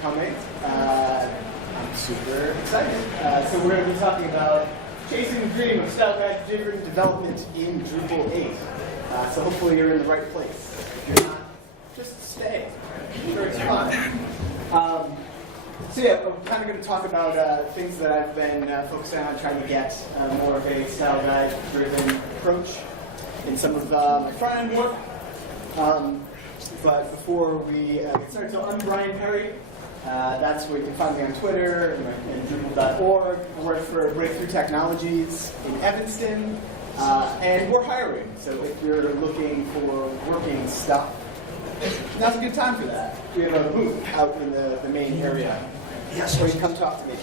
coming. I'm super excited. So we're going to be talking about chasing the dream of style guide-driven development in Drupal 8. So hopefully you're in the right place. If you're not, just stay. I'm sure it's fun. So yeah, I'm kind of going to talk about things that I've been focusing on trying to get more of a style guide-driven approach in some of my front-end work. But before we get started, so I'm Brian Perry. That's where you can find me on Twitter and Drupal.org. I work for Breakthrough Technologies in Evanston, and we're hiring. So if you're looking for working stuff, now's a good time for that. We have a booth out in the main area. Yes, where you come talk to me.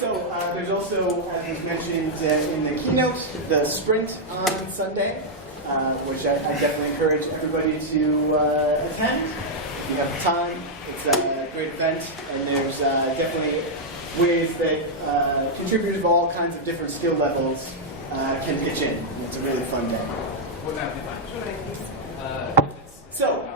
So there's also, as was mentioned in the keynote, the sprint on Sunday, which I definitely encourage everybody to attend. If you have the time, it's a great event, and there's definitely ways that contributors of all kinds of different skill levels can pitch in. It's a really fun day. Would that be fine? So,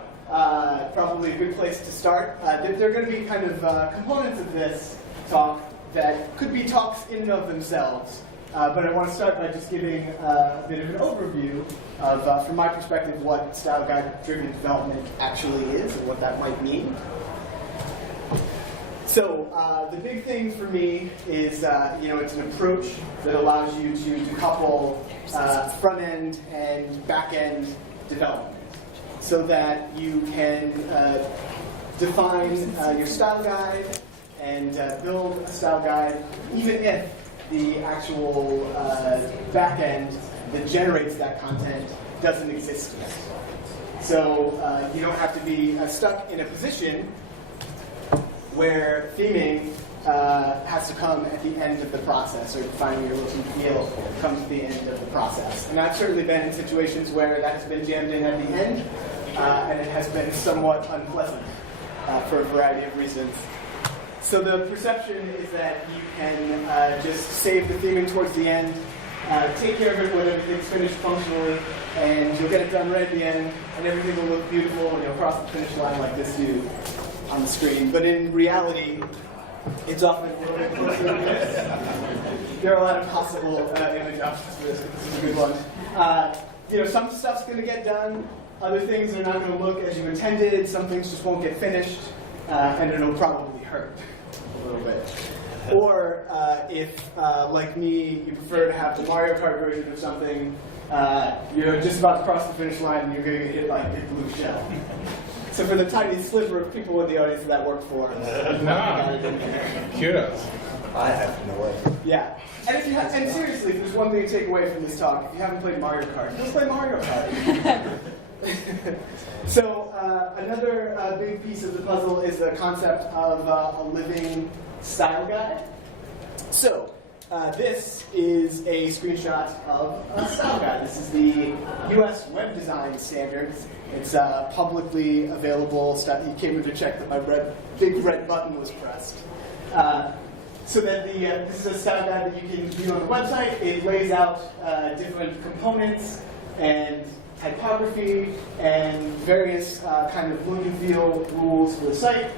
probably a good place to start. There are going to be kind of components of this talk that could be talks in and of themselves. But I want to start by just giving a bit of an overview of, from my perspective, what style guide-driven development actually is and what that might mean. So the big thing for me is, it's an approach that allows you to decouple front-end and back-end development so that you can define your style guide and build a style guide even if the actual back-end that generates that content doesn't exist yet. So you don't have to be stuck in a position where theming has to come at the end of the process, or defining your look and feel comes at the end of the process. And I've certainly been in situations where that has been jammed in at the end, and it has been somewhat unpleasant for a variety of reasons. So the perception is that you can just save the theming towards the end, take care of it when everything's finished functionally, and you'll get it done right at the end, and everything will look beautiful, and you'll cross the finish line like this view on the screen. But in reality, it's often a little bit closer to this. There are a lot of possible image options for this, but this is a good one. Some stuff's going to get done. Other things are not going to look as you intended. Some things just won't get finished, and it'll probably hurt a little bit. Or if, like me, you prefer to have the Mario Kart version of something, you're just about to cross the finish line and you're going to get hit by a big blue shell. So for the tiny sliver of people in the audience that work for, kudos. I have no idea. Yeah. And seriously, if there's one thing to take away from this talk, if you haven't played Mario Kart, just play Mario Kart. So another big piece of the puzzle is the concept of a living style guide. So this is a screenshot of a style guide. This is the US Web Design Standards. It's publicly available stuff. You came in to check that my big red button was pressed. So that this is a style guide that you can view on the website. It lays out different components and typography and various kind of look and feel rules for the site.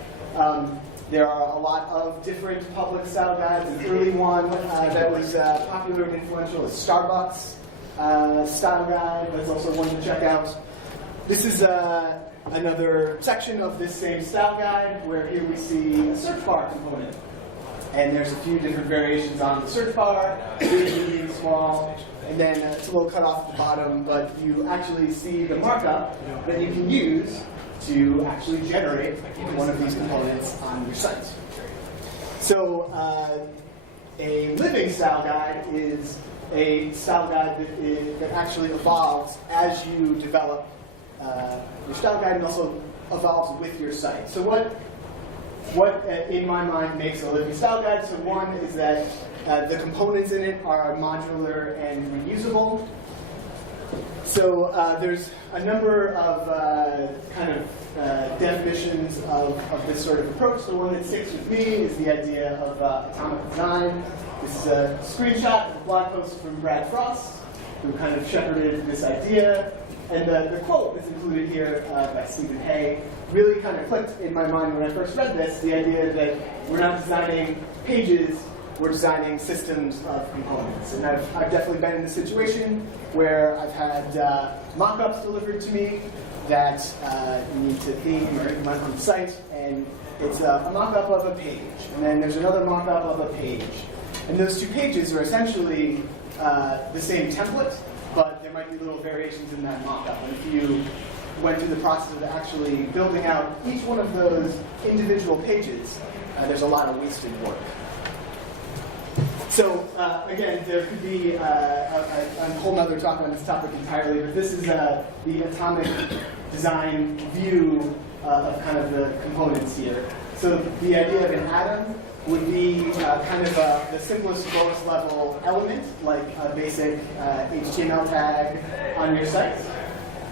There are a lot of different public style guides. An early one that was popular and influential is Starbucks style guide. That's also one to check out. This is another section of this same style guide where here we see a search bar component. And there's a few different variations on the search bar, big, medium, small, and then it's a little cut off at the bottom, but you actually see the markup that you can use to actually generate one of these components on your site. So a living style guide is a style guide that actually evolves as you develop your style guide and also evolves with your site. So what in my mind makes a living style guide? So one is that the components in it are modular and reusable. So there's a number of kind of definitions of this sort of approach. The one that sticks with me is the idea of atomic design. This is a screenshot of a blog post from Brad Frost, who kind of shepherded this idea. And the quote that's included here by Stephen Hay really kind of clicked in my mind when I first read this, the idea that we're not designing pages, we're designing systems of components. And I've definitely been in a situation where I've had mock-ups delivered to me that you need to theme or implement on the site, and it's a mock-up of a page. And then there's another mock-up of a page. And those two pages are essentially the same template, but there might be little variations in that mock-up. And if you went through the process of actually building out each one of those individual pages, there's a lot of wasted work. So again, there could be a whole other talk on this topic entirely, but this is the atomic design view of kind of the components here. So the idea of an atom would be kind of the simplest lowest level element, like a basic HTML tag on your site.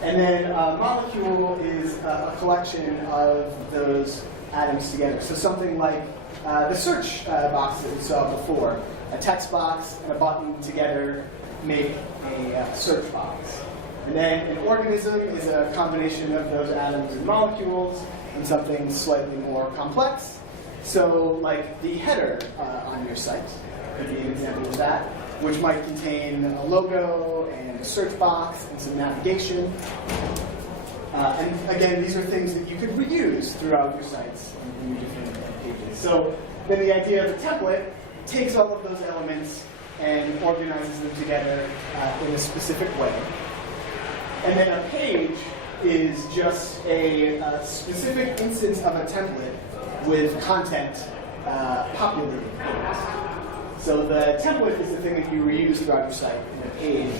And then a molecule is a collection of those atoms together. So something like the search box that we saw before. A text box and a button together make a search box. And then an organism is a combination of those atoms and molecules, and something slightly more complex. So like the header on your site could be an example of that, which might contain a logo and a search box and some navigation. And again, these are things that you could reuse throughout your sites in your different pages. So then the idea of a template takes all of those elements and organizes them together in a specific way. And then a page is just a specific instance of a template with content populated in it. So the template is the thing that you reuse throughout your site, and a page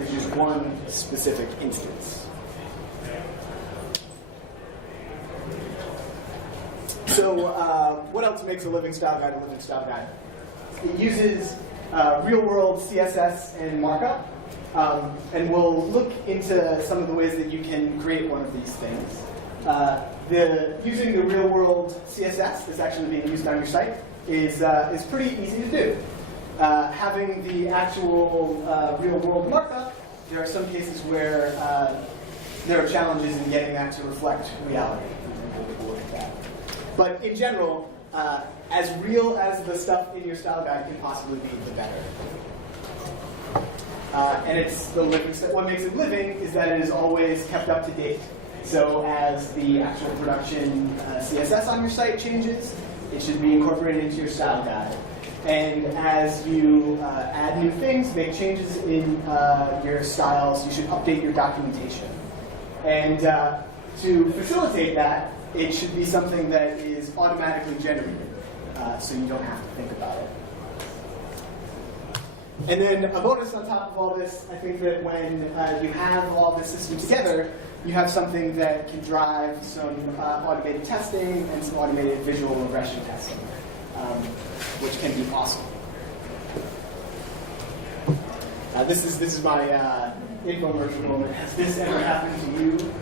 is just one specific instance. So what else makes a living style guide a living style guide? It uses real-world CSS and markup, and we'll look into some of the ways that you can create one of these things. Using the real-world CSS that's actually being used on your site is pretty easy to do. Having the actual real-world markup, there are some cases where there are challenges in getting that to reflect reality. We'll look at that. But in general, as real as the stuff in your style guide can possibly be, the better. And it's the living stuff. What makes it living is that it is always kept up to date. So as the actual production CSS on your site changes, it should be incorporated into your style guide. And as you add new things, make changes in your styles, you should update your documentation. And to facilitate that, it should be something that is automatically generated, so you don't have to think about it. And then a bonus on top of all this, I think that when you have all this system together, you have something that can drive some automated testing and some automated visual regression testing, which can be awesome. This is my infomercial moment. Has this ever happened to you?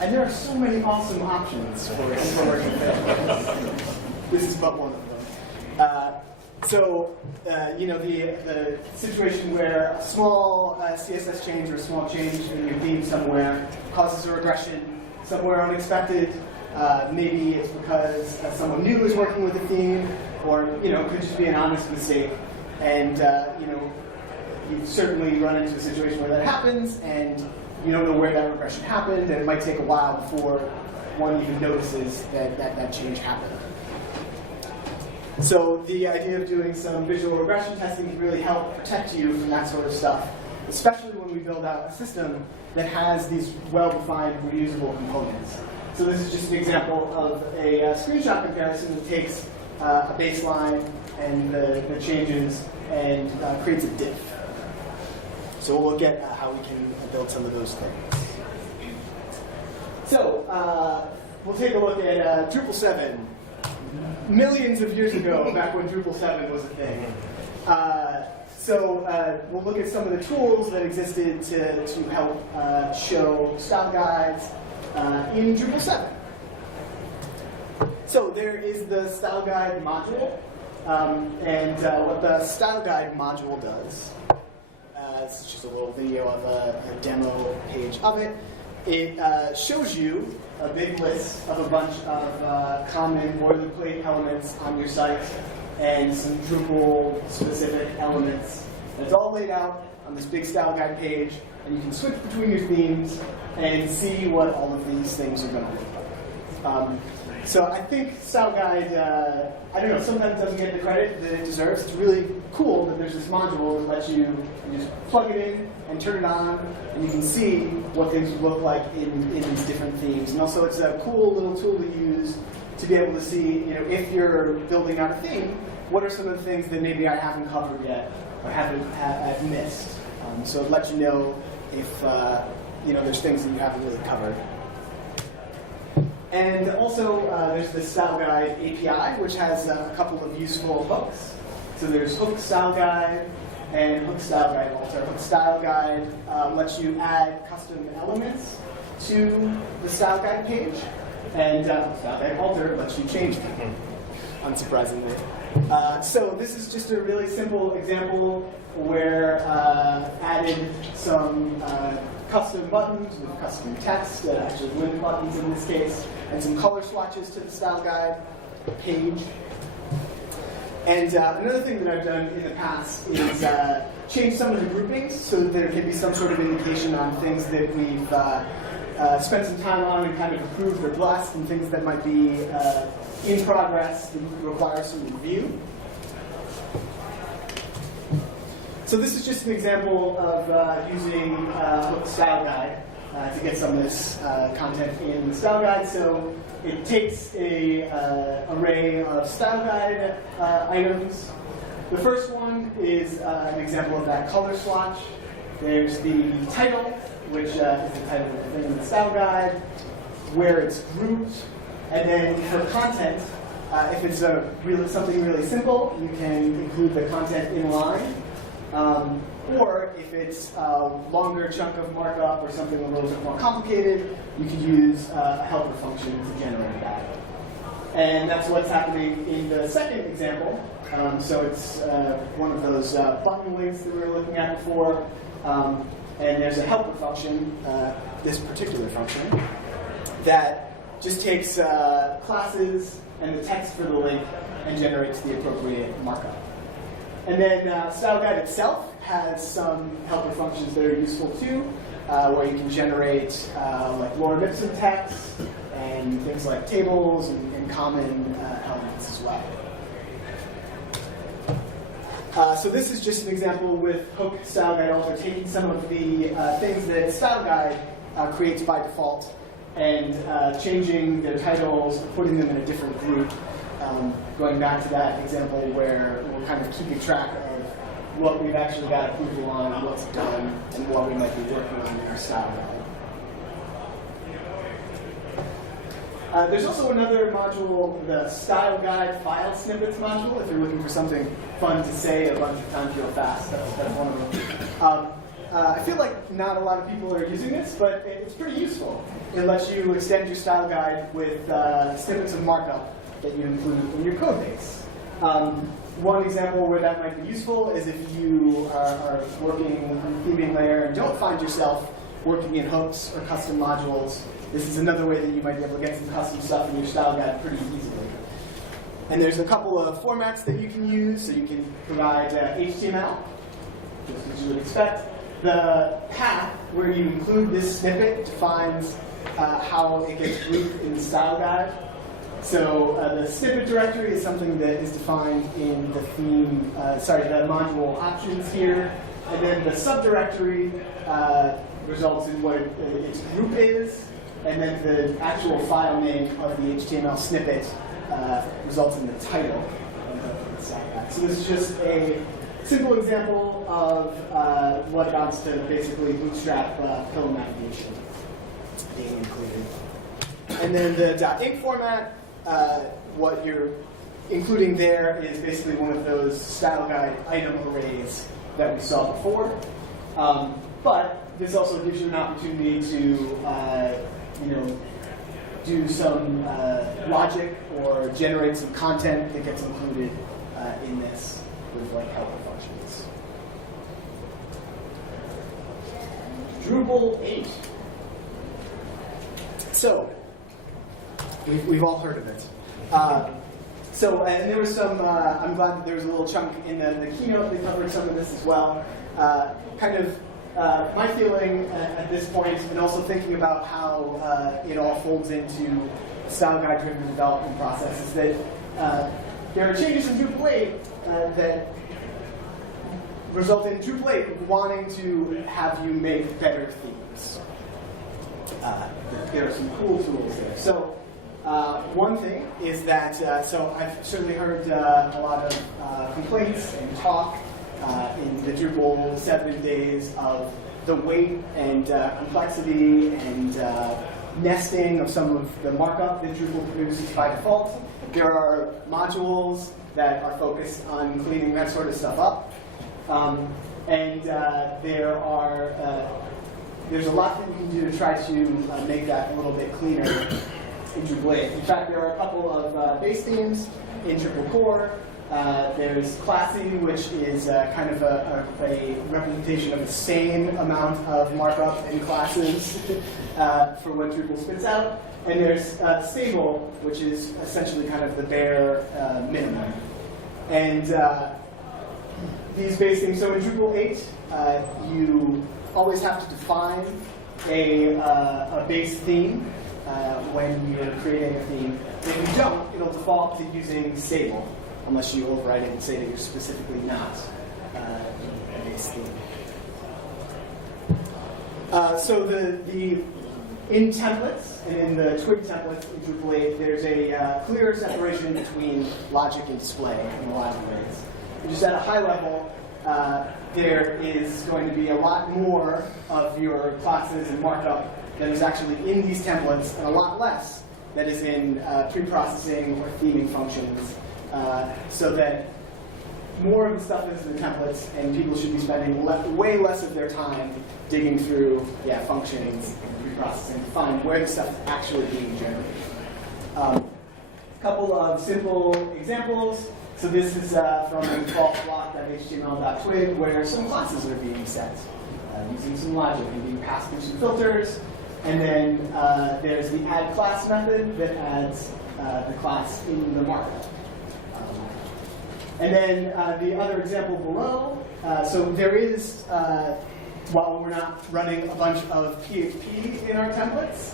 And there are so many awesome options for infomercial failures. This is but one of them. So, the situation where a small CSS change or a small change in your theme somewhere causes a regression somewhere unexpected. Maybe it's because someone new is working with the theme, or it could just be an honest mistake. And you certainly run into a situation where that happens, and you don't know where that regression happened, and it might take a while before one even notices that change happened. So the idea of doing some visual regression testing can really help protect you from that sort of stuff, especially when we build out a system that has these well-defined reusable components. So this is just an example of a screenshot comparison that takes a baseline and the changes and creates a diff. So we'll look at how we can build some of those things. So we'll take a look at Drupal 7. Millions of years ago, back when Drupal 7 was a thing. We'll look at some of the tools that existed to help show style guides in Drupal 7. So there is the style guide module, and what the style guide module does, It's just a little video of a demo page of it. It shows you a big list of a bunch of common boilerplate elements on your site and some Drupal-specific elements. And it's all laid out on this big style guide page, and you can switch between your themes and see what all of these things are going to look like. So I think Style Guide, I don't know, sometimes it doesn't get the credit that it deserves. It's really cool that there's this module that lets you just plug it in and turn it on, and you can see what things would look like in these different themes. And also it's a cool little tool to use to be able to see, if you're building out a theme, what are some of the things that maybe I haven't covered yet or I've missed. So it lets you know if there's things that you haven't really covered. And also, there's the Style Guide API, which has a couple of useful hooks. So there's Hook Style Guide and Hook Style Guide Alter. Hook Style Guide lets you add custom elements to the Style Guide page, and Style Guide Alter lets you change them, unsurprisingly. So this is just a really simple example where added some custom buttons with custom text, actually link buttons in this case, and some color swatches to the Style Guide page. And another thing that I've done in the past is change some of the groupings so that there can be some sort of indication on things that we've spent some time on and kind of approved or blessed, and things that might be in progress that require some review. So this is just an example of using Hook Style Guide to get some of this content in the Style Guide. So it takes a array of Style Guide items. The first one is an example of that color swatch. There's the title, which is the title of the thing in the Style Guide, where it's grouped, and then for content, if it's something really simple, you can include the content in line. Or if it's a longer chunk of markup or something a little bit more complicated, you could use a helper function to generate that. And that's what's happening in the second example. So it's one of those button links that we were looking at before. And there's a helper function, this particular function, that just takes classes and the text for the link and generates the appropriate markup. And then Style Guide itself has some helper functions that are useful too, where you can generate like lorem ipsum text and things like tables and common elements as well. So this is just an example with Hook Style Guide Alter, taking some of the things that Style Guide creates by default and changing their titles, putting them in a different group. Going back to that example where we're kind of keeping track of what we've actually got approval on, what's done, and what we might be working on in our Style Guide. There's also another module, the Style Guide File Snippets Module, if you're looking for something fun to say a bunch of times real fast. That's one of them. I feel like not a lot of people are using this, but it's pretty useful. It lets you extend your Style Guide with snippets of markup that you include in your code base. One example where that might be useful is if you are working on the theming layer and don't find yourself working in hooks or custom modules. This is another way that you might be able to get some custom stuff in your Style Guide pretty easily. And there's a couple of formats that you can use. So you can provide HTML, just as you would expect. The path where you include this snippet defines how it gets grouped in the Style Guide. So the snippet directory is something that is defined in the the module options here. And then the subdirectory results in what its group is. And then the actual file name of the HTML snippet results in the title of the Style Guide. So this is just a simple example of what amounts to basically bootstrap pillow navigation being included. And then the .inc format, what you're including there is basically one of those Style Guide item arrays that we saw before. But this also gives you an opportunity to do some logic or generate some content that gets included in this with like helper functions. Drupal 8. So, we've all heard of it. And there was some, I'm glad that there was a little chunk in the keynote that covered some of this as well. My feeling at this point, and also thinking about how it all folds into style guide-driven development process, is that there are changes in Drupal 8 that result in Drupal 8 wanting to have you make better themes. There are some cool tools there. So one thing is that, so I've certainly heard a lot of complaints and talk in the Drupal 7 days of the weight and complexity and nesting of some of the markup that Drupal produces by default. There are modules that are focused on cleaning that sort of stuff up. There's a lot that we can do to try to make that a little bit cleaner in Drupal 8. In fact, there are a couple of base themes in Drupal core. There's Classy, which is kind of a representation of the same amount of markup in classes for what Drupal spits out. And there's Stable, which is essentially kind of the bare minimum. And these base themes, so in Drupal 8, you always have to define a base theme when you're creating a theme. If you don't, it'll default to using Stable, unless you override it and say that you're specifically not a base theme. In templates, and in the twig templates in Drupal 8, there's a clear separation between logic and display in a lot of ways. Just at a high level, there is going to be a lot more of your classes and markup that is actually in these templates, and a lot less that is in pre-processing or theming functions, so that more of the stuff is in the templates, and people should be spending way less of their time digging through functions and pre-processing to find where the stuff is actually being generated. A couple of simple examples. So this is from default block.html.twig, where some classes are being set using some logic and being passed through some filters. And then there's the add class method that adds the class in the markup. And then the other example below, so there is, while we're not running a bunch of PHP in our templates,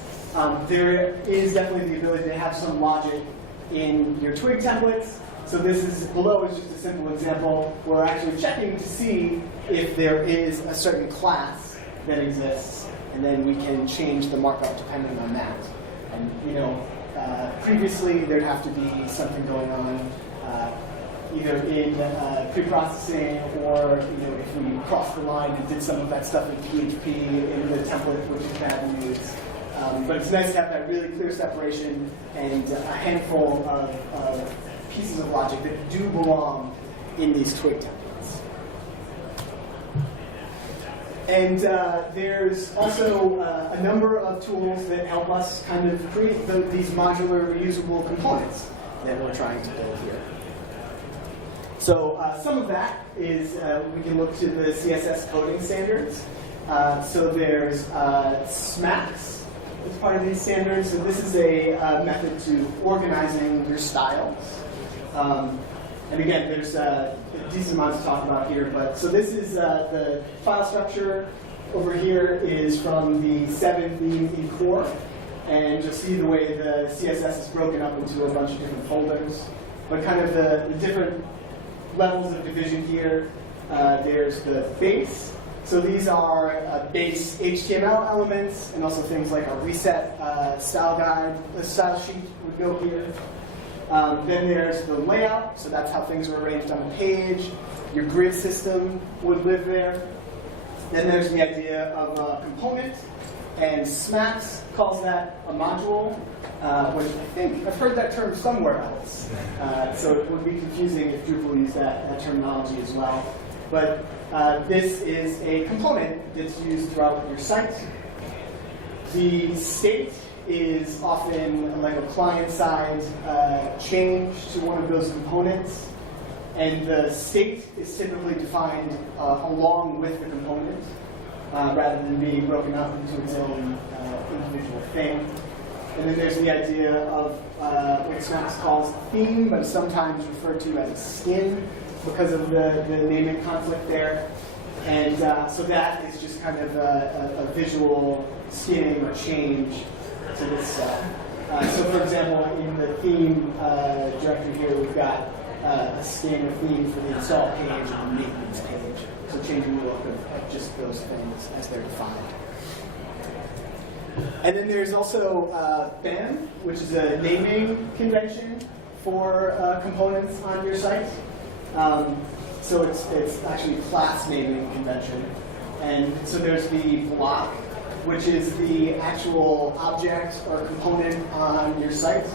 there is definitely the ability to have some logic in your twig templates. So this is below is just a simple example. We're actually checking to see if there is a certain class that exists, and then we can change the markup depending on that. And previously there'd have to be something going on either in pre-processing, or if we crossed the line and did some of that stuff in PHP in the template, which is bad news. But it's nice to have that really clear separation and a handful of pieces of logic that do belong in these twig templates. And there's also a number of tools that help us kind of create these modular reusable components that we're trying to build here. So some of that is we can look to the CSS coding standards. So there's SMACCS as part of these standards. So this is a method to organizing your styles. And again, there's a decent amount to talk about here. But so this is the file structure. Over here is from the 7 theme in core. And you'll see the way the CSS is broken up into a bunch of different folders. But kind of the different levels of division here. There's the base. So these are base HTML elements, and also things like a reset style guide, a style sheet would go here. Then there's the layout, so that's how things are arranged on the page. Your grid system would live there. Then there's the idea of a component, and SMACCS calls that a module, which I think I've heard that term somewhere else. So it would be confusing if Drupal used that terminology as well. But this is a component that's used throughout your site. The state is often like a client-side change to one of those components. And the state is typically defined along with the component. rather than being broken up into its own individual thing. And then there's the idea of what SMACCS calls theme, but is sometimes referred to as a skin because of the naming conflict there. And so that is just kind of a visual skinning or change to this stuff. So for example, in the theme directory here, we've got a skin or theme for the install page and the maintenance page. So changing the look of just those things as they're defined. And then there's also BAM, which is a naming convention for components on your site. So it's actually a class naming convention. And so there's the block, which is the actual object or component on your site.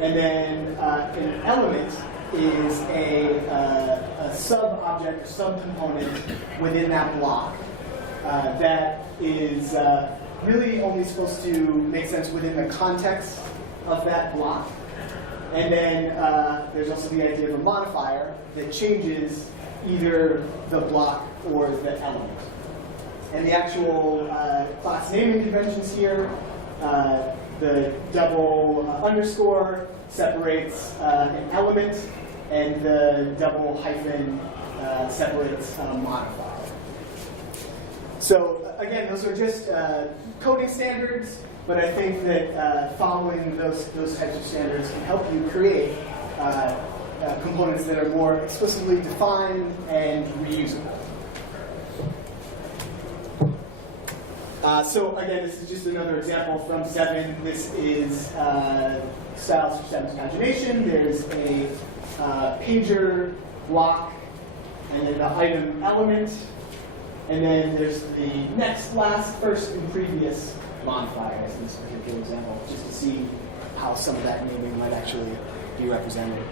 And then an element is a sub-object or sub-component within that block that is really only supposed to make sense within the context of that block. And then there's also the idea of a modifier that changes either the block or the element. And the actual class naming conventions here, the double underscore separates an element, and the double hyphen separates a modifier. So again, those are just coding standards, but I think that following those types of standards can help you create components that are more explicitly defined and reusable. So again, this is just another example from 7. This is styles for 7's pagination. There's a pager block, and then the item element, and then there's the next, last, first, and previous modifiers in this particular example, just to see how some of that naming might actually be represented.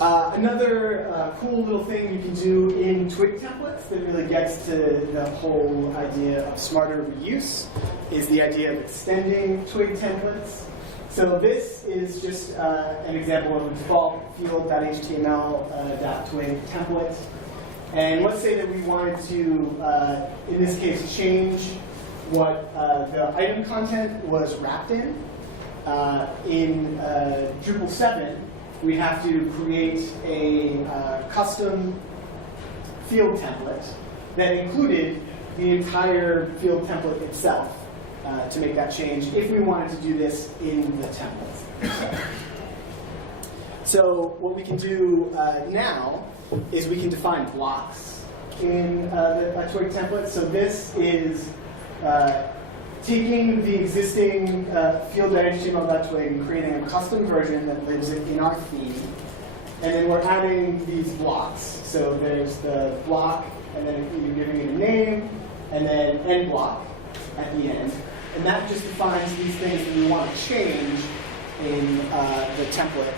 Another cool little thing you can do in Twig templates that really gets to the whole idea of smarter reuse is the idea of extending Twig templates. So this is just an example of a default field.html.twig template. And let's say that we wanted to, in this case, change what the item content was wrapped in. In Drupal 7, we have to create a custom field template that included the entire field template itself to make that change if we wanted to do this in the template. So what we can do now is we can define blocks in a Twig template. So this is taking the existing field.html.twig and creating a custom version that lives in our theme. And then we're adding these blocks. So there's the block, and then you're giving it a name, and then end block at the end. And that just defines these things that we want to change in the template,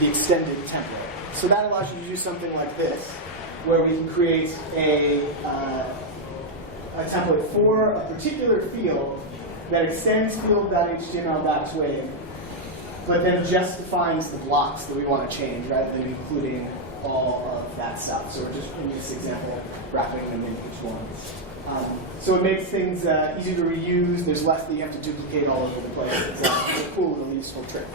the extended template. So that allows you to do something like this, where we can create a template for a particular field that extends field.html.twig, but then just defines the blocks that we want to change rather than including all of that stuff. So we're just, in this example, wrapping them in each one. So it makes things easier to reuse. There's less that you have to duplicate all over the place. It's a cool little useful trick.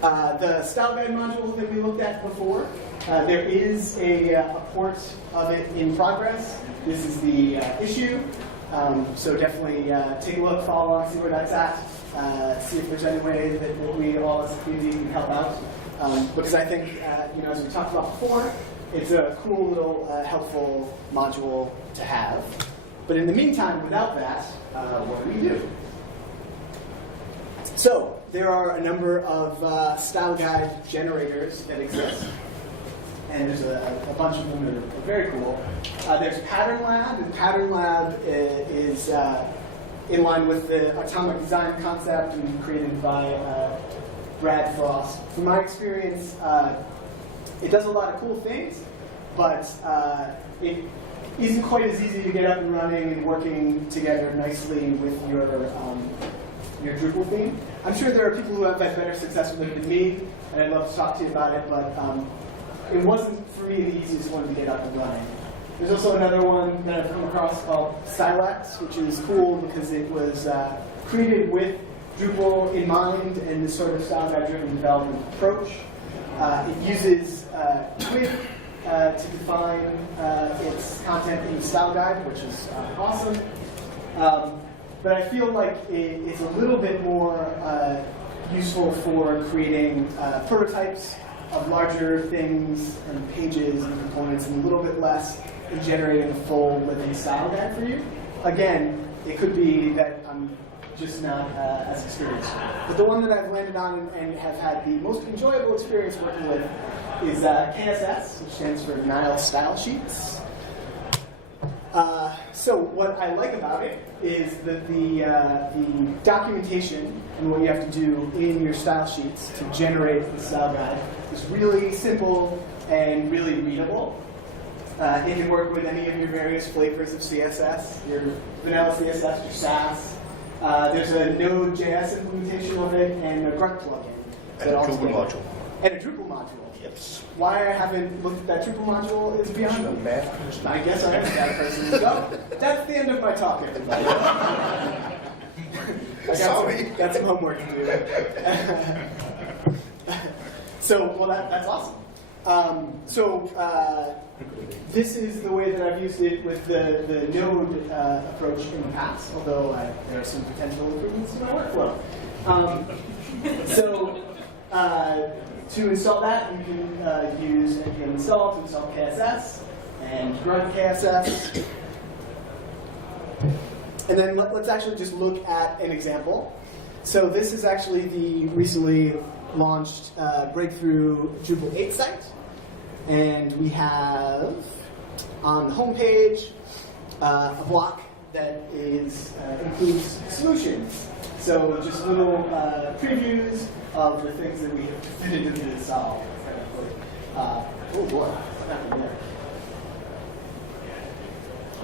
The style guide module that we looked at before, there is a port of it in progress. This is the issue. So definitely take a look, follow along, see where that's at, see if there's any way that we all as a community can help out. Because I think, as we talked about before, it's a cool little helpful module to have. But in the meantime, without that, what do we do? So there are a number of style guide generators that exist. And there's a bunch of them that are very cool. There's Pattern Lab, and Pattern Lab is in line with the atomic design concept and created by Brad Frost. From my experience, it does a lot of cool things, but it isn't quite as easy to get up and running and working together nicely with your Drupal theme. I'm sure there are people who have had better success with it than me, and I'd love to talk to you about it, but it wasn't, for me, the easiest one to get up and running. There's also another one that I've come across called SMACCS, which is cool because it was created with Drupal in mind and this sort of style guide-driven development approach. It uses Quid to define its content in the style guide, which is awesome. But I feel like it's a little bit more useful for creating prototypes of larger things and pages and components, and a little bit less in generating a full living style guide for you. Again, it could be that I'm just not as experienced. But the one that I've landed on and have had the most enjoyable experience working with is KSS, which stands for Nile Style Sheets. So what I like about it is that the documentation and what you have to do in your style sheets to generate the style guide is really simple and really readable. It can work with any of your various flavors of CSS, your vanilla CSS, your Sass. There's a Node.js implementation of it and a Grunt plugin. And a Drupal module. And a Drupal module. Yes. Why I haven't looked at that Drupal module is beyond A me. math person. I guess I am a bad person. So, that's the end of my talk, everybody. Sorry. Got some homework to do. So, well, that's awesome. This is the way that I've used it with the Node approach in the past, although there are some potential improvements in my workflow. To install that, you can use npm install to install KSS and Grunt KSS. And then let's actually just look at an example. So this is actually the recently launched breakthrough Drupal 8 site. And we have on the home page a block that includes solutions. So just little previews of the things that we have definitively solved. Oh boy, what happened there?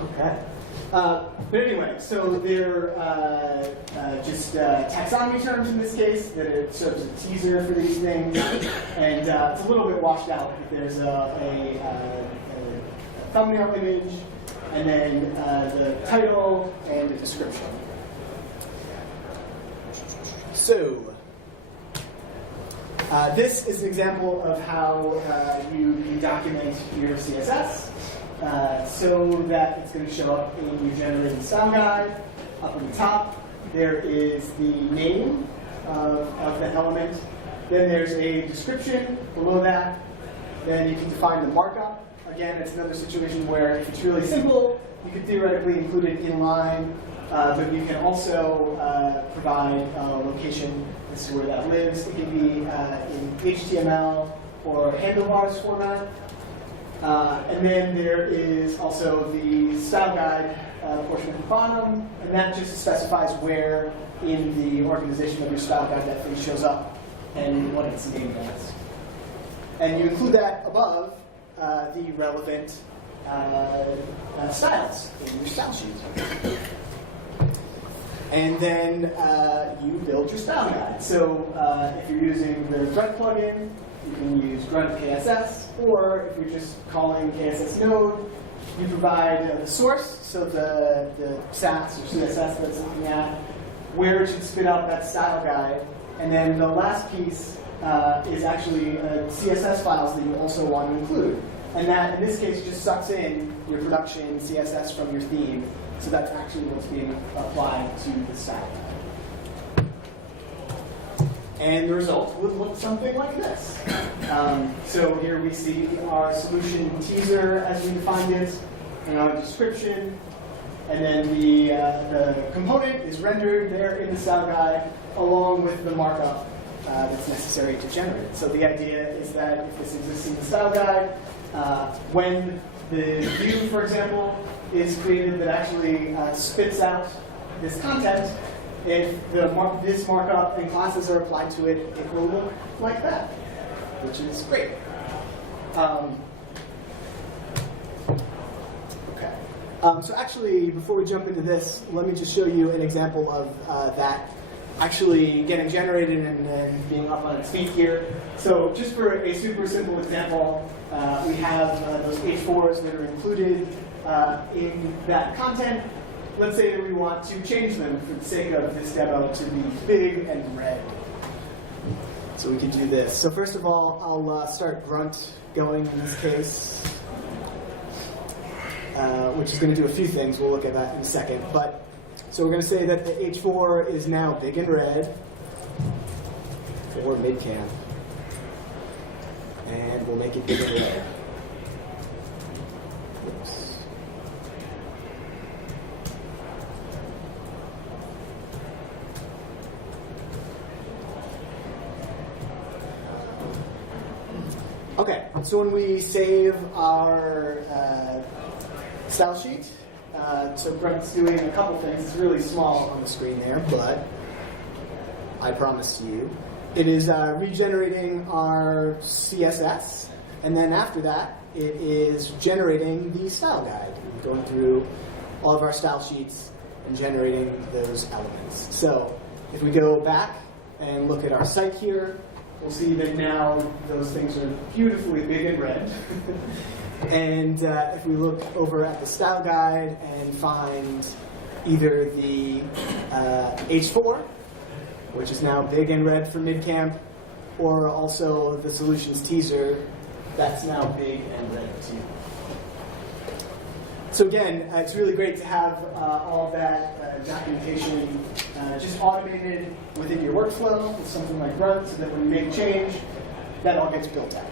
Okay. But anyway, so they're just taxonomy terms in this case that it serves as a teaser for these things, and it's a little bit washed out. There's a thumbnail image, and then the title and a description. So this is an example of how you document your CSS. So that it's going to show up in your generated style guide. Up at the top, there is the name of the element. Then there's a description below that. Then you can define the markup. Again, it's another situation where if it's really simple, you could theoretically include it in line, but you can also provide a location as to where that lives. It can be in HTML or handlebars format. And then there is also the style guide portion at the bottom, and that just specifies where in the organization of your style guide that thing shows up and what it's named as. And you include that above the relevant styles in your style sheet. And then you build your style guide. So if you're using the Grunt plugin, you can use Grunt KSS, or if you're just calling KSS node, you provide the source, so the SACCS or CSS that's looking at, where it should spit out that style guide. And then the last piece is actually CSS files that you also want to include. And that, in this case, just sucks in your production CSS from your theme. So that's actually what's being applied to the style guide. And the result would look something like this. So here we see our solution teaser as we defined it, and our description. And then the component is rendered there in the style guide, along with the markup that's necessary to generate. So the idea is that if this exists in the style guide, when the view, for example, is created that actually spits out this content, if this markup and classes are applied to it, it will look like that, which is great. Okay. So actually, before we jump into this, let me just show you an example of that actually getting generated and being up on its feet here. So just for a super simple example, we have those H4s that are included in that content. Let's say that we want to change them for the sake of this demo to be big and red. So we can do this. So first of all, I'll start Grunt going in this case, which is going to do a few things. We'll look at that in a second. But so we're going to say that the H4 is now big and red for MidCamp. And we'll make it big and red. Oops. Okay, so when we save our style sheet, so Grunt's doing a couple things. It's really small on the screen there, but I promise you. It is regenerating our CSS, and then after that, it is generating the style guide, going through all of our style sheets and generating those elements. So if we go back and look at our site here, we'll see that now those things are beautifully big and red. And if we look over at the style guide and find either the H4, which is now big and red for MidCamp, or also the solutions teaser, that's now big and red too. So again, it's really great to have all of that documentation just automated within your workflow with something like Grunt, so that when you make a change, that all gets built out.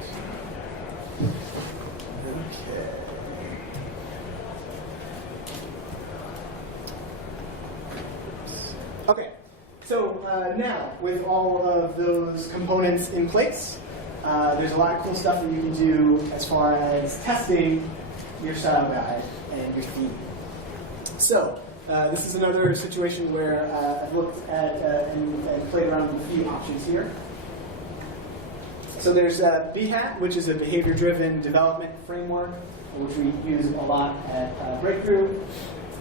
Okay, so now with all of those components in place, there's a lot of cool stuff that you can do as far as testing your style guide and your theme. So this is another situation where I've looked at and played around with a few options here. So there's BHAT, which is a behavior-driven development framework, which we use a lot at Breakthrough.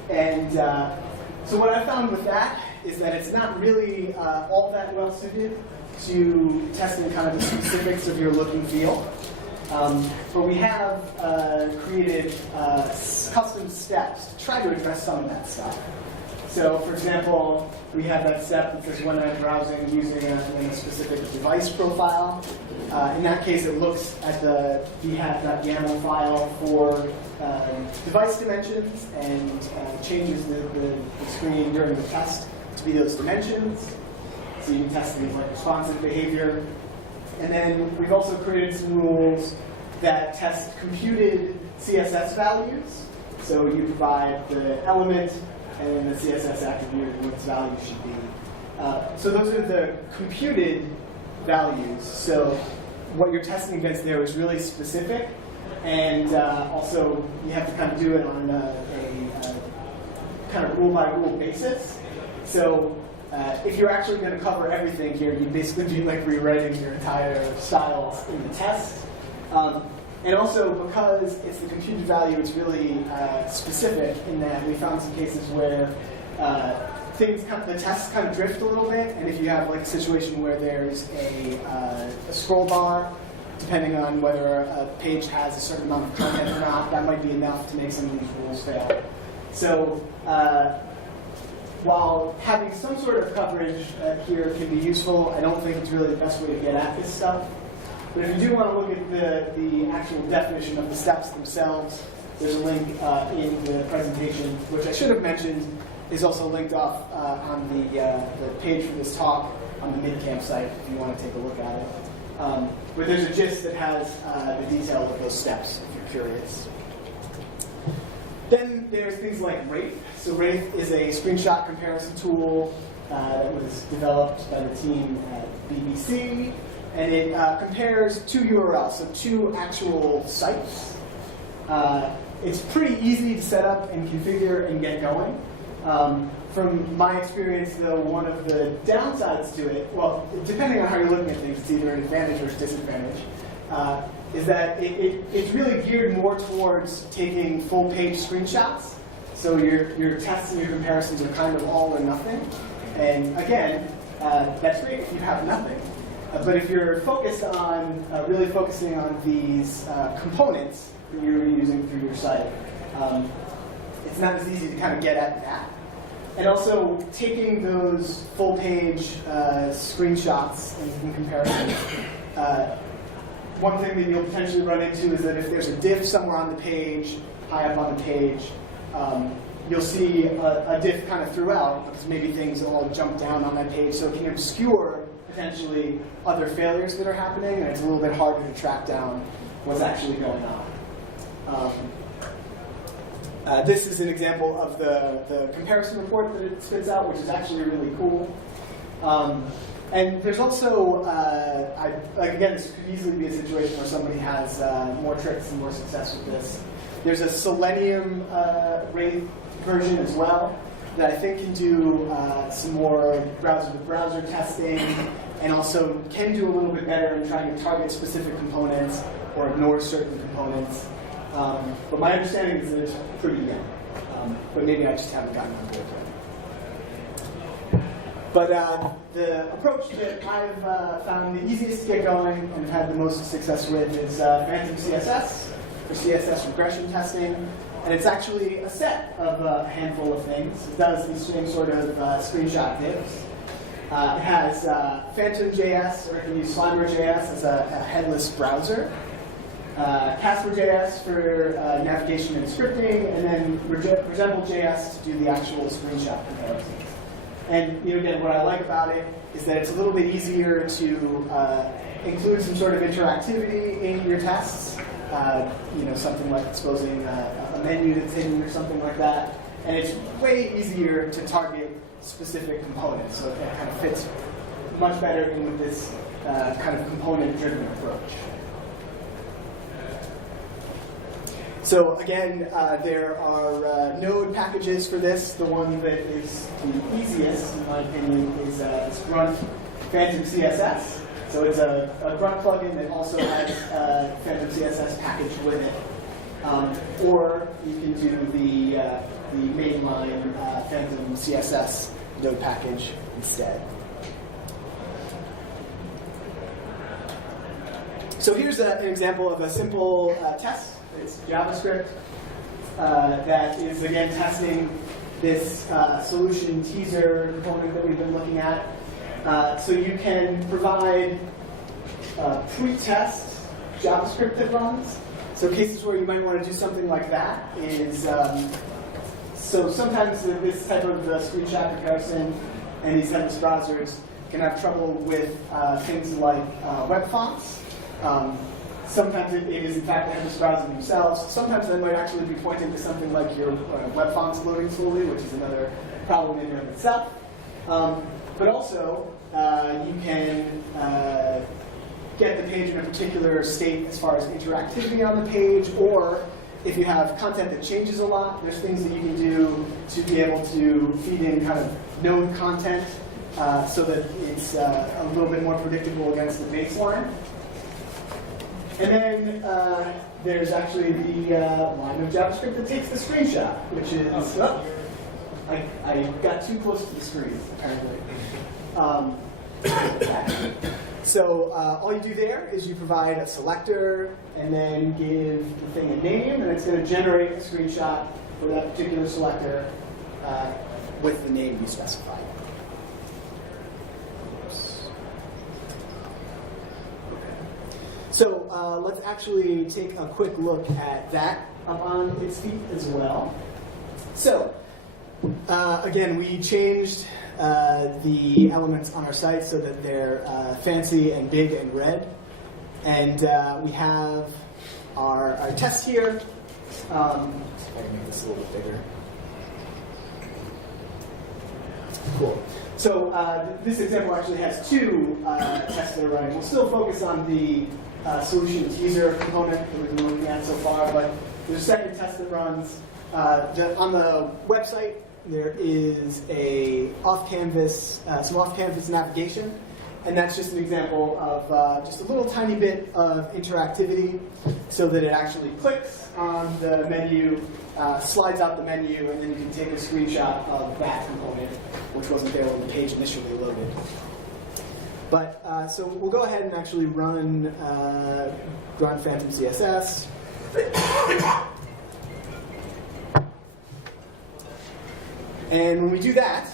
And so what I found with that is that it's not really all that well suited to testing kind of the specifics of your look and feel. But we have created custom steps to try to address some of that stuff. So for example, we have that step that says when I'm browsing using a specific device profile. In that case, it looks at the bhat.yaml file for device dimensions and changes the screen during the test to be those dimensions. So you can test things like responsive behavior. And then we've also created some rules that test computed CSS values. So you provide the element and then the CSS attribute and what its value should be. So those are the computed values. So what you're testing against there is really specific. And also you have to kind of do it on a kind of rule-by-rule basis. So if you're actually going to cover everything here, you'd basically be like rewriting your entire styles in the test. And also, because it's the computed value, it's really specific in that we found some cases where the tests kind of drift a little bit, and if you have like a situation where there's a scroll bar, depending on whether a page has a certain amount of content or not, that might be enough to make some of these rules fail. So while having some sort of coverage here can be useful, I don't think it's really the best way to get at this stuff. But if you do want to look at the actual definition of the steps themselves, there's a link in the presentation, which I should have mentioned is also linked off on the page for this talk on the MidCamp site if you want to take a look at it. But there's a gist that has the detail of those steps if you're curious. Then there's things like Wraith. So Wraith is a screenshot comparison tool that was developed by the team at BBC. And it compares two URLs, so two actual sites. It's pretty easy to set up and configure and get going. From my experience, though, one of the downsides to it, well, depending on how you're looking at things, it's either an advantage or a disadvantage, is that it's really geared more towards taking full-page screenshots. So your tests and your comparisons are kind of all or nothing. And again, that's great if you have nothing. But if you're focused on, really focusing on these components that you're using through your site, it's not as easy to kind of get at that. And also taking those full page screenshots in comparison. One thing that you'll potentially run into is that if there's a diff somewhere on the page, high up on the page, you'll see a diff kind of throughout because maybe things all jump down on that page, so it can obscure potentially other failures that are happening, and it's a little bit harder to track down what's actually going on. This is an example of the comparison report that it spits out, which is actually really cool. And there's also, again, this could easily be a situation where somebody has more tricks and more success with this. There's a Selenium Wraith version as well that I think can do some more browser-to-browser testing, and also can do a little bit better in trying to target specific components or ignore certain components. But my understanding is that it's pretty young. But maybe I just haven't gotten on board yet. But the approach that I've found the easiest to get going and had the most success with is Phantom CSS for CSS regression testing. And it's actually a set of a handful of things. It does these same sort of screenshot divs. It has Phantom.js, or it can use Slimer.js as a headless browser. Casper.js for navigation and scripting, and then readable.js to do the actual screenshot comparison. And again, what I like about it is that it's a little bit easier to include some sort of interactivity in your tests. Something like exposing a menu that's hidden or something like that. And it's way easier to target specific components, so it kind of fits much better in with this kind of component-driven approach. So again, there are Node packages for this. The one that is the easiest, in my opinion, is Grunt Phantom CSS. So it's a Grunt plugin that also has a Phantom CSS package with it. Or you can do the mainline Phantom CSS Node package instead. So here's an example of a simple test. It's JavaScript that is, again, testing this solution teaser component that we've been looking at. So you can provide pre-test JavaScript that runs. So cases where you might want to do something like that is, so sometimes this type of screenshot comparison and these types of browsers can have trouble with things like web fonts. Sometimes it is, in fact, the headless browser themselves. Sometimes they might actually be pointing to something like your web fonts loading slowly, which is another problem in and of itself. But also, you can get the page in a particular state as far as interactivity on the page, or if you have content that changes a lot, there's things that you can do to be able to feed in kind of node content so that it's a little bit more predictable against the baseline. And then there's actually the line of JavaScript that takes the screenshot, which is, I got too close to the screen, apparently. So all you do there is you provide a selector and then give the thing a name, and it's going to generate a screenshot for that particular selector with the name you specified. So let's actually take a quick look at that up on its feet as well. So again, we changed the elements on our site so that they're fancy and big and red. And we have our test here. See if I can make this a little bit bigger. Cool. So this example actually has two tests that are running. We'll still focus on the solution teaser component that we've been looking at so far, but there's a second test that runs. On the website, there is some off-canvas navigation, And that's just an example of just a little tiny bit of interactivity so that it actually clicks on the menu, slides out the menu, and then you can take a screenshot of that component, which wasn't there when the page initially loaded. But so we'll go ahead and actually run Grunt Phantom CSS. And when we do that,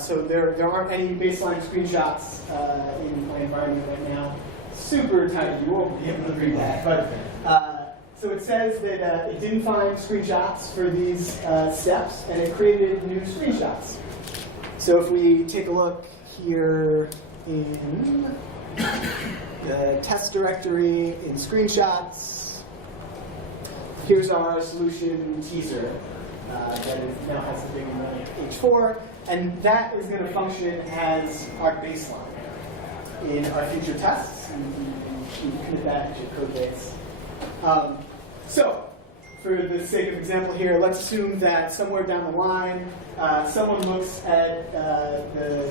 so there aren't any baseline screenshots in my environment right now. Super tiny, you won't be able to read that. But so it says that it didn't find screenshots for these steps, and it created new screenshots. So if we take a look here in the test directory in screenshots, here's our solution teaser that now has the big H4. And that is going to function as our baseline in our future tests. And you can commit that to your code base. So, for the sake of example here, let's assume that somewhere down the line, someone looks at the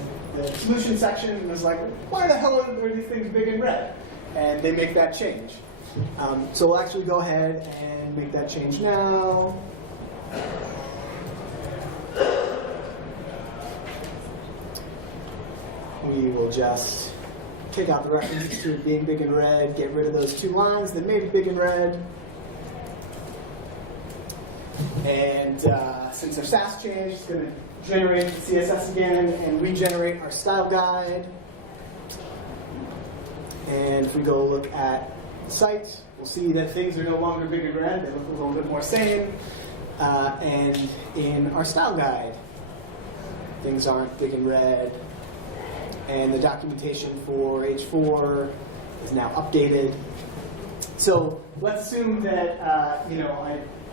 solution section and is like, why the hell are these things big and red? And they make that change. So we'll actually go ahead and make that change now. We will just take out the reference to being big and red, get rid of those 2 lines that made it big and red. And since our SAS changed, it's going to generate the CSS again and regenerate our style guide. And if we go look at the site, we'll see that things are no longer big and red. They look a little bit more sane. And in our style guide, things aren't big and red. And the documentation for H4 is now updated. So let's assume that,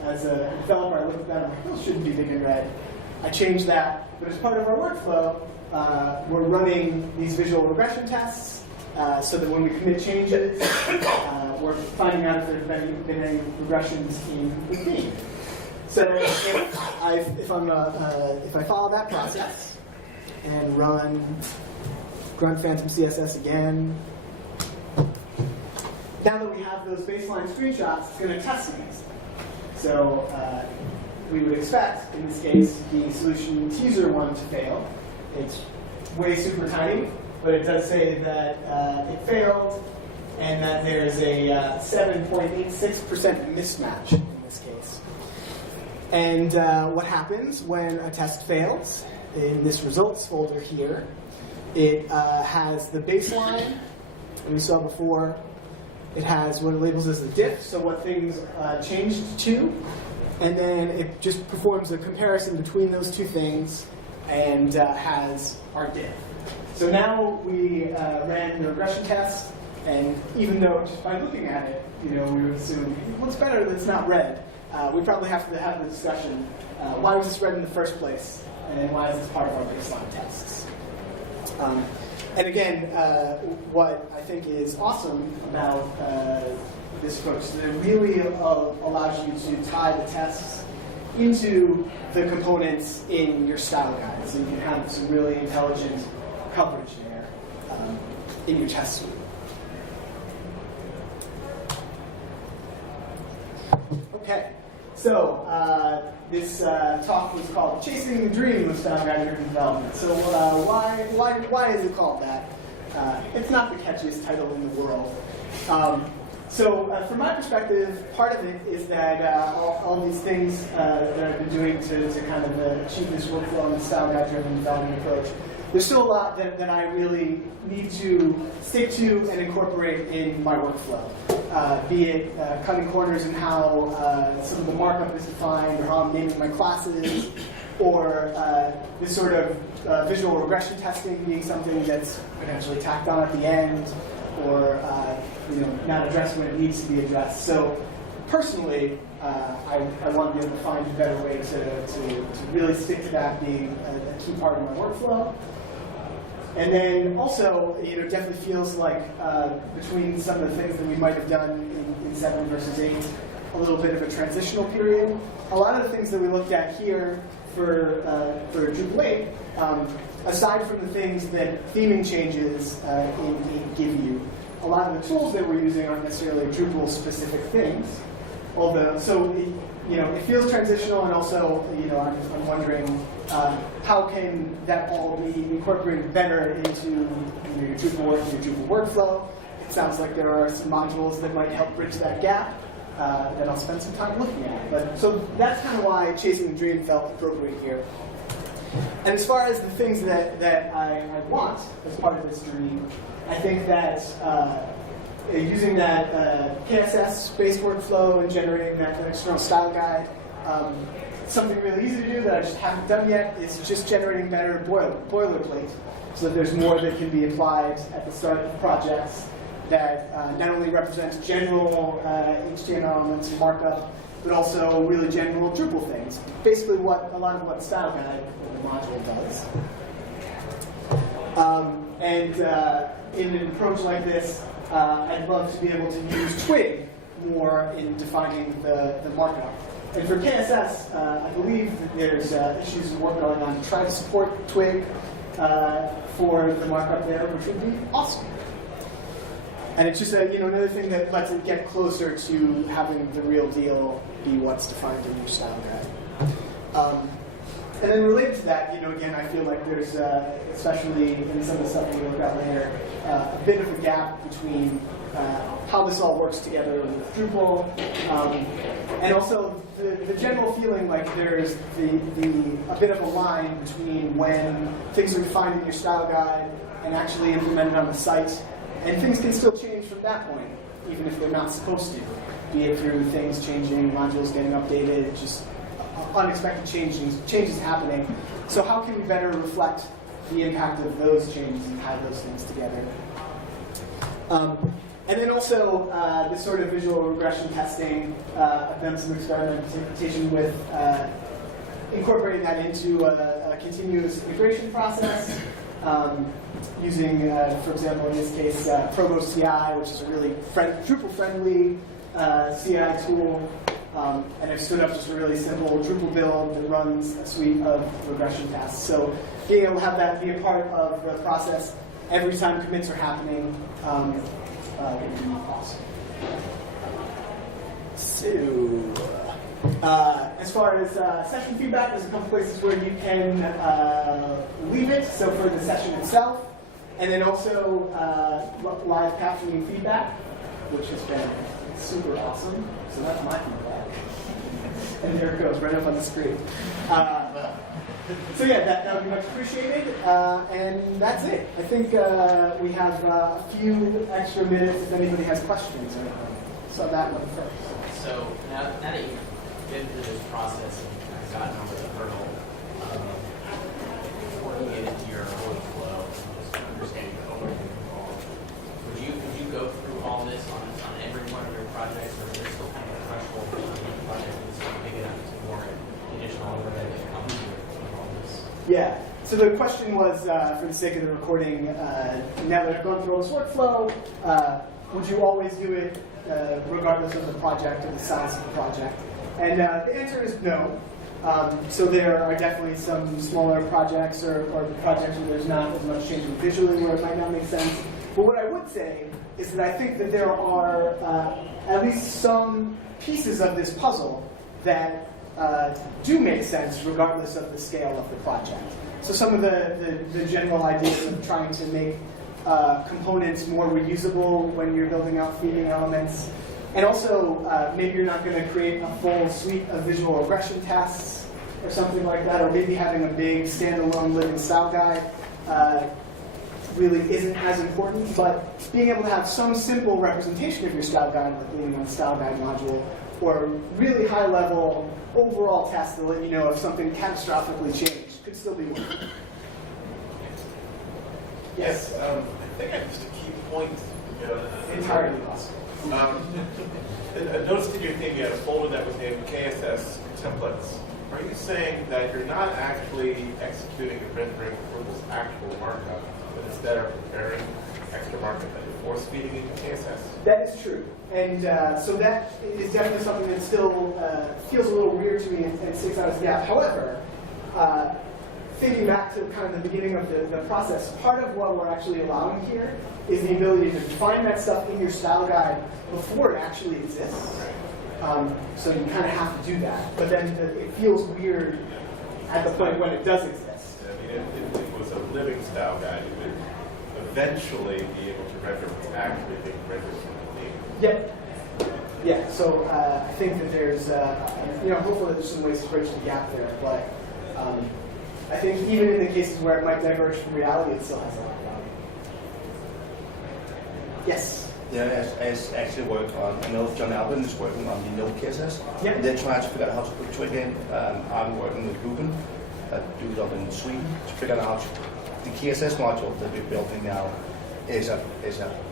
as a developer, I look at that and I'm like, those shouldn't be big and red. I change that, but as part of our workflow, we're running these visual regression tests so that when we commit changes, we're finding out if there have been any regressions in the theme. So if I follow that process and run Grunt Phantom CSS again. Now that we have those baseline screenshots, it's going to test against them. So we would expect, in this case, the solution teaser one to fail. It's way super tiny, but it does say that it failed, and that there's a 7.86% mismatch in this case. And what happens when a test fails? In this results folder here, it has the baseline that we saw before. It has what it labels as the diff, so what things changed to. And then it just performs a comparison between those 2 things and has our diff. So now we ran the regression test, and even though just by looking at it, we would assume it looks better that it's not red. We probably have to have the discussion, why was this red in the first place? And why is this part of our baseline tests? And again, what I think is awesome about this approach is that it really allows you to tie the tests into the components in your style guide. So you can have some really intelligent coverage there in your test suite. Okay, so this talk was called Chasing the Dream of Style Guide-Driven Development. So why is it called that? It's not the catchiest title in the world. So from my perspective, part of it is that all these things that I've been doing to kind of achieve this workflow and the Style Guide-Driven Development approach, there's still a lot that I really need to stick to and incorporate in my workflow. Be it cutting corners in how some of the markup is defined, or how I'm naming my classes, or this sort of visual regression testing being something that's potentially tacked on at the end, or not addressed when it needs to be addressed. So personally, I want to be able to find a better way to really stick to that being a key part of my workflow. And then also, it definitely feels like between some of the things that we might have done in 7 versus 8, a little bit of a transitional period. A lot of the things that we looked at here for Drupal 8, aside from the things that theming changes give you, a lot of the tools that we're using aren't necessarily Drupal-specific things. Although, so it feels transitional, and also, I'm wondering how can that all be incorporated better into your Drupal work, your Drupal workflow. It sounds like there are some modules that might help bridge that gap that I'll spend some time looking at. But so that's kind of why Chasing the Dream felt appropriate here. And as far as the things that I want as part of this dream, I think that using that KSS-based workflow and generating that external style guide, something really easy to do that I just haven't done yet is just generating better boilerplate, so that there's more that can be applied at the start of projects that not only represents general HTML elements and markup, but also really general Drupal things. Basically, a lot of what style guide the module does. In an approach like this, I'd love to be able to use Twig more in defining the markup. And for KSS, I believe that there's issues and work going on to try to support Twig for the markup there, which would be awesome. And it's just another thing that lets it get closer to having the real deal be what's defined in your style guide. And then related to that, again, I feel like there's, especially in some of the stuff we'll look at later, a bit of a gap between how this all works together with Drupal, and also the general feeling like there's a bit of a line between when things are defined in your style guide and actually implemented on the site. And things can still change from that point, even if they're not supposed to. Be it through things changing, modules getting updated, just unexpected changes happening. So how can we better reflect the impact of those changes and tie those things together? And then also this sort of visual regression testing. I've done some experimentation with incorporating that into a continuous integration process. Using, for example, in this case, Provost CI, which is a really Drupal-friendly CI tool. And I've stood up just a really simple Drupal build that runs a suite of regression tests. So being able to have that be a part of the process every time commits are happening would be awesome. So, as far as session feedback, there's a couple places where you can leave it. So for the session itself, and then also live captioning feedback, which has been super awesome. So that's my feedback. And there it goes, right up on the screen. So yeah, that would be much appreciated. And that's it. I think we have a few extra minutes if anybody has questions. So that one first. So now that you've been through this process and gotten over the hurdle of working it into your workflow, just understanding the overview involved, would you go through all this on every one of your projects, or is there still kind of a threshold for each project that's so big enough to warrant additional overhead that comes with all this? Yeah. So the question was, for the sake of the recording, now that I've gone through all this workflow, would you always do it regardless of the project or the size of the project? And the answer is no. So there are definitely some smaller projects or projects where there's not as much changing visually where it might not make sense. But what I would say is that I think that there are at least some pieces of this puzzle that do make sense regardless of the scale of the project. So some of the general ideas of trying to make components more reusable when you're building out theming elements. And also, maybe you're not going to create a full suite of visual regression tests or something like that, or maybe having a big standalone living style guide really isn't as important. But being able to have some simple representation of your style guide, like leaning on the style guide module, or really high-level overall tests that let you know if something catastrophically changed could still be working. Yes, I think I missed a key point. Entirely possible. I noticed in your thing you had a folder that was named KSS templates. Are you saying that you're not actually executing and rendering for this actual markup, but instead are preparing extra markup that you're force feeding into KSS? That is true. And so that is definitely something that still feels a little weird to me and sticks out as a gap. However, thinking back to kind of the beginning of the process, part of what we're actually allowing here is the ability to define that stuff in your style guide before it actually exists. So you kind of have to do that. But then it feels weird at the point when it does exist. I mean, if it was a living style guide, you would eventually be able to render what's actually being rendered from the theme. Yep. Yeah, so I think that there's, hopefully there's some ways to bridge the gap there, but I think even in the cases where it might diverge from reality, it still has a lot of value. Yes? Yeah, I actually work on, I know John Alvin is working on the node CSS. Yeah. They're trying to figure out how to put twig in. I'm working with Ruben, do it up in Sweden, to figure out the CSS module that we're building now is a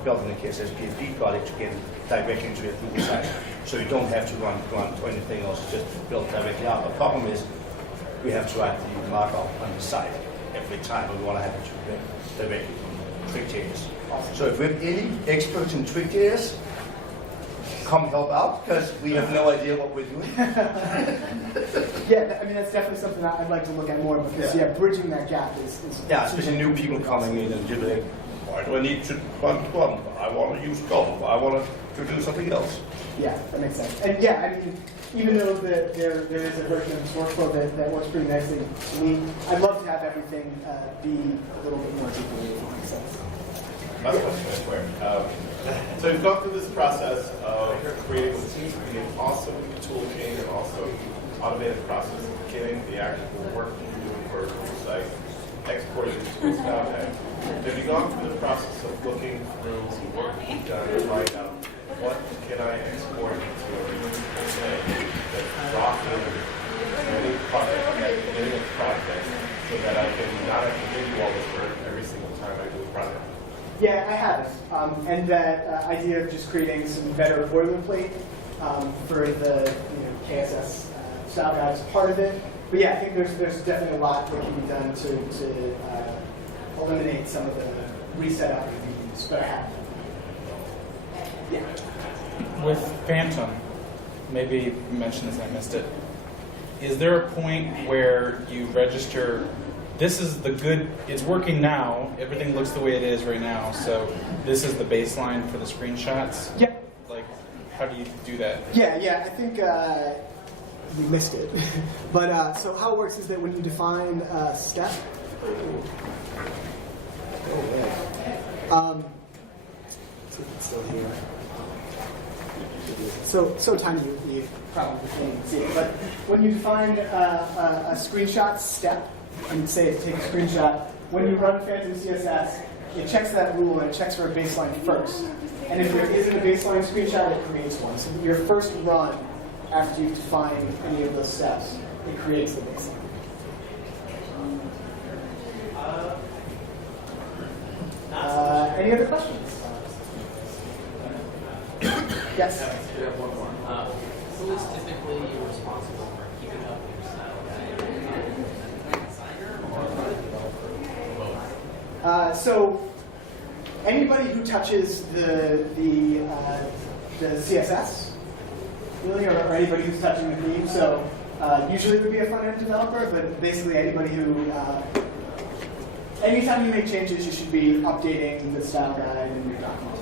building a CSS PHP project to get directly into your Google site. So you don't have to run Grunt or anything else, just build directly out. The problem is we have to write the markup on the site every time, but we want to have it directly from Twig.js. So if we have any experts in Twig.js, come help out, because we have no idea what we're doing. Yeah, I mean, that's definitely something that I'd like to look at more, because, bridging that gap is Yeah, especially new people coming in and just like, why do I need to run Grunt? I want to use Gulp. I want to do something else. Yeah, that makes sense. And yeah, I mean, even though there is a version of this workflow that works pretty nicely to me, I'd love to have everything be a little bit more deeply, if it makes sense. That's what I swear. So we've gone through this process of creating what seems to be an awesome tool chain and also automated process of getting the actual work you're doing for your site exported into a style guide. Have you gone through the process of looking through what you've done to find out what can I export into a reusable thing that's dropped in any project, any project, so that I can not have to give you all this work every single time I do a project? Yeah, I have. And that idea of just creating some better boilerplate for the KSS style guide is part of it. But yeah, I think there's definitely a lot that can be done to eliminate some of the reset opportunities. But I have. Yeah. With Phantom, maybe you mentioned this and I missed it. Is there a point where you register, this is the good, it's working now, everything looks the way it is right now, so this is the baseline for the screenshots? Yeah. Like, how do you do that? Yeah, I think we missed it. But so how it works is that when you define a step, see if it's still here. So tiny you probably can't even see it. But when you define a screenshot step, and say take a screenshot, when you run Phantom CSS, it checks that rule and it checks for a baseline first. And if there isn't a baseline screenshot, it creates one. So your first run after you've defined any of those steps, it creates the baseline. Any other questions? Yes? We have one more. Who is typically responsible for keeping up with your style guide? Designer or both? So anybody who touches the CSS, really, or anybody who's touching the theme. So usually it would be a front-end developer, but basically anybody who, anytime you make changes, you should be updating the style guide and your documentation.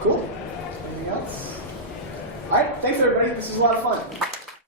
Cool. Anything else? All right. Thanks, everybody. This was a lot of fun.